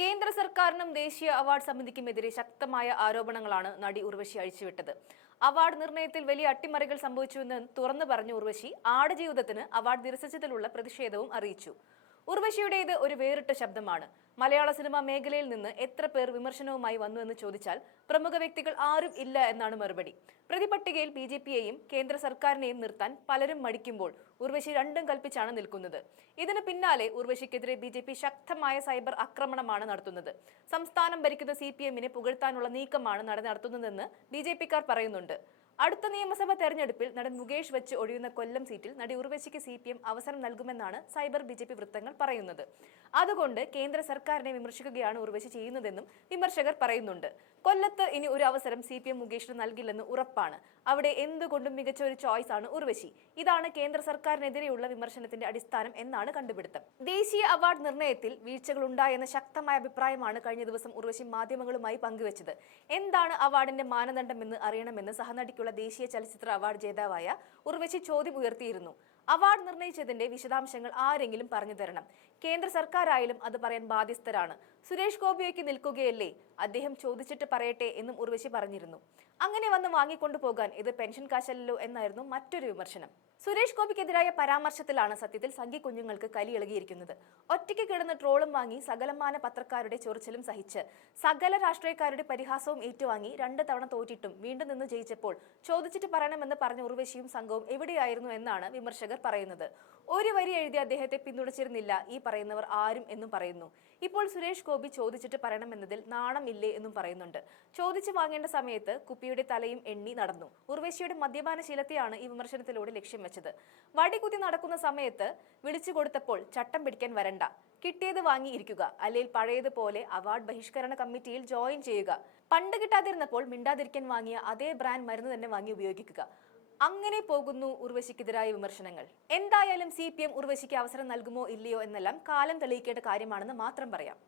കേന്ദ്ര സർക്കാരിനും ദേശീയ അവാർഡ് സമിതിക്കുമെതിരെ ശക്തമായ ആരോപണങ്ങളാണ് നടി ഉർവശി അഴിച്ചുവിട്ടത്. അവാർഡ് നിർണയത്തിൽ വലിയ അട്ടിമറികൾ സംഭവിച്ചുവെന്ന് തുറന്നു പറഞ്ഞ ഉർവശി ആടുജീവിതത്തിന് അവാർഡ് നിരസിച്ചതിലുള്ള പ്രതിഷേധവും അറിയിച്ചു. ഉർവശിയുടേത് ഒരു വേറിട്ട ശബ്ദമാണ്. മലയാള സിനിമാ മേഖലയിൽ നിന്ന് എത്ര പേർ വിമർശനവുമായി വന്നു എന്ന് ചോദിച്ചാൽ പ്രമുഖ വ്യക്തികൾ ആരും ഇല്ല എന്നാണ് മറുപടി. പ്രതിപട്ടികയിൽ BJPയെയും കേന്ദ്ര സർക്കാരിനെയും നിർത്താൻ പലരും മടിക്കുമ്പോൾ ഉർവശി രണ്ടും കൽപ്പിച്ചാണ് നിൽക്കുന്നത്. ഇതിന് പിന്നാലെ ഉർവശിക്കെതിരെ BJP ശക്തമായ സൈബർ ആക്രമണമാണ് നടത്തുന്നത്. സംസ്ഥാനം ഭരിക്കുന്ന CPMനെ പുകഴ്ത്താനുള്ള നീക്കമാണ് നടത്തുന്നതെന്ന് BJPക്കാർ പറയുന്നുണ്ട്. അടുത്ത നിയമസഭാ തെരഞ്ഞെടുപ്പിൽ നടൻ മുകേഷ് വെച്ച് ഒഴിയുന്ന കൊല്ലം സീറ്റിൽ നടി ഉർവശിക്ക് CPM അവസരം നൽകുമെന്നാണ് സൈബർ BJP വൃത്തങ്ങൾ പറയുന്നത്. അതുകൊണ്ട് കേന്ദ്ര സർക്കാരിനെ വിമർശിക്കുകയാണ് ഉർവശി ചെയ്യുന്നതെന്നും വിമർശകർ പറയുന്നുണ്ട്. കൊല്ലത്ത് ഇനി ഒരു അവസരം CPM മുകേഷിന് നൽകില്ലെന്ന് ഉറപ്പാണ്. അവിടെ എന്തുകൊണ്ടും മികച്ച ഒരു ചോയ്സ് ആണ് ഉർവശി. ഇതാണ് കേന്ദ്ര സർക്കാരിനെതിരെയുള്ള വിമർശനത്തിന്റെ അടിസ്ഥാനം എന്നാണ് കണ്ടുപിടുത്തം. ദേശീയ അവാർഡ് നിർണയത്തിൽ വീഴ്ചകളുണ്ടായെന്ന ശക്തമായ അഭിപ്രായമാണ് കഴിഞ്ഞ ദിവസം ഉർവശി മാധ്യമങ്ങളുമായി പങ്കുവച്ചത്. എന്താണ് അവാർഡിന്റെ മാനദണ്ഡമെന്ന് അറിയണമെന്ന് സഹനടിക്കുള്ള ദേശീയ ചലച്ചിത്ര അവാർഡ് ജേതാവായ ഉർവശി ചോദ്യം ഉയർത്തിയിരുന്നു. അവാർഡ് നിർണയിച്ചതിന്റെ വിശദാംശങ്ങൾ ആരെങ്കിലും പറഞ്ഞു തരണം. കേന്ദ്ര സർക്കാരായാലും അത് പറയാൻ ബാധ്യസ്ഥരാണ്. സുരേഷ് ഗോപിയ്ക്ക് നിൽക്കുകയല്ലേ, അദ്ദേഹം ചോദിച്ചിട്ട് പറയട്ടെ എന്നും ഉർവശി പറഞ്ഞിരുന്നു. അങ്ങനെ വന്ന് വാങ്ങിക്കൊണ്ടു പോകാൻ ഇത് പെൻഷൻ കാശല്ലോ എന്നായിരുന്നു മറ്റൊരു വിമർശനം. സുരേഷ് ഗോപിക്കെതിരായ പരാമർശത്തിലാണ് സത്യത്തിൽ സംഘി കുഞ്ഞുങ്ങൾക്ക് കലിയിളകിയിരിക്കുന്നത്. ഒറ്റയ്ക്ക് കിടന്ന് ട്രോളും വാങ്ങി സകലമാന പത്രക്കാരുടെ ചൊറിച്ചിലും സഹിച്ച് സകല രാഷ്ട്രീയക്കാരുടെ പരിഹാസവും ഏറ്റുവാങ്ങി 2 തവണ തോറ്റിട്ടും വീണ്ടും നിന്ന് ജയിച്ചപ്പോൾ ചോദിച്ചിട്ട് പറയണമെന്ന് പറഞ്ഞ ഉർവശിയും സംഘവും എവിടെയായിരുന്നു എന്നാണ് വിമർശകർ പറയുന്നത്. ഒരു വരി എഴുതി അദ്ദേഹത്തെ പിന്തുണച്ചിരുന്നില്ല ഈ പറയുന്നവർ ആരും എന്നും പറയുന്നു. ഇപ്പോൾ സുരേഷ് ഗോപി ചോദിച്ചിട്ട് പറയണമെന്നതിൽ നാണം ഇല്ലേ എന്നും പറയുന്നുണ്ട്. ചോദിച്ചു വാങ്ങേണ്ട സമയത്ത് കുപ്പിയുടെ തലയും എണ്ണി നടന്നു. ഉർവശിയുടെ മദ്യപാന ശീലത്തെയാണ് ഈ വിമർശനത്തിലൂടെ ലക്ഷ്യം വെച്ചത്. വടികുത്തി നടക്കുന്ന സമയത്ത് വിളിച്ചു കൊടുത്തപ്പോൾ ചട്ടം പിടിക്കാൻ വരണ്ട, കിട്ടിയത് വാങ്ങി ഇരിക്കുക, അല്ലെങ്കിൽ പഴയതുപോലെ അവാർഡ് ബഹിഷ്കരണ കമ്മിറ്റിയിൽ ജോയിൻ ചെയ്യുക. പണ്ട് കിട്ടാതിരുന്നപ്പോൾ മിണ്ടാതിരിക്കാൻ വാങ്ങിയ അതേ ബ്രാൻഡ് മരുന്ന് തന്നെ വാങ്ങി ഉപയോഗിക്കുക. അങ്ങനെ പോകുന്നു ഉർവശിക്കെതിരായ വിമർശനങ്ങൾ. എന്തായാലും CPM ഉർവശിക്ക് അവസരം നൽകുമോ ഇല്ലയോ എന്നെല്ലാം കാലം തെളിയിക്കേണ്ട കാര്യമാണെന്ന് മാത്രം പറയാം.